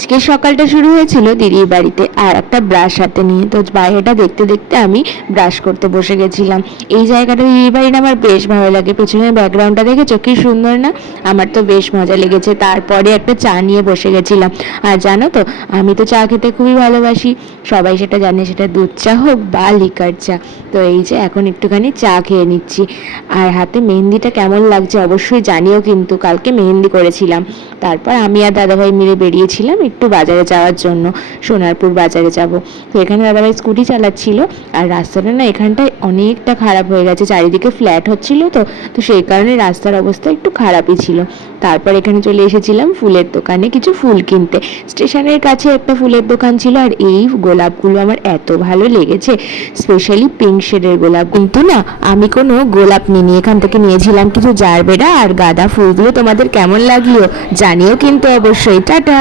আজকে সকালটা শুরু হয়েছিল দিদির বাড়িতে আর একটা ব্রাশ হাতে নিয়ে। তো বাইরেটা দেখতে দেখতে আমি ব্রাশ করতে বসে গেছিলাম। এই জায়গাটা দিদির বাড়িটা আমার বেশ ভালো লাগে। পেছনের ব্যাকগ্রাউন্ডটা দেখেছো কি সুন্দর না? আমার তো বেশ মজা লেগেছে। তারপরে একটা চা নিয়ে বসে গেছিলাম। আর জানো তো, আমি তো চা খেতে খুবই ভালোবাসি। সবাই সেটা জানে, সেটা দুধ চা হোক বা লিকার চা। তো এই যে এখন একটুখানি চা খেয়ে নিচ্ছি। আর হাতে মেহেন্দিটা কেমন লাগছে অবশ্যই জানিও, কিন্তু কালকে মেহেন্দি করেছিলাম। তারপর আমি আর দাদাভাই মিলে বেরিয়েছিলাম একটু বাজারে যাওয়ার জন্য। সোনারপুর বাজারে যাব। তো এখানে দাদাভাই স্কুটি চালাচ্ছিল। আর রাস্তাটা না এখানটায় অনেকটা খারাপ হয়ে গেছে, চারিদিকে ফ্ল্যাট হচ্ছিল তো তো সেই কারণে রাস্তার অবস্থা একটু খারাপই ছিল। তারপর এখানে চলে এসেছিলাম ফুলের দোকানে কিছু ফুল কিনতে। স্টেশনের কাছে একটা ফুলের দোকান ছিল, আর এই গোলাপগুলো আমার এত ভালো লেগেছে, স্পেশালি পিঙ্ক শেডের গোলাপ। কিন্তু না, আমি কোনো গোলাপ নিইনি, এখান থেকে নিয়েছিলাম কিছু জারবেরা আর গাঁদা ফুলগুলো। তোমাদের কেমন লাগলো জানিও কিন্তু অবশ্যই। টাটা।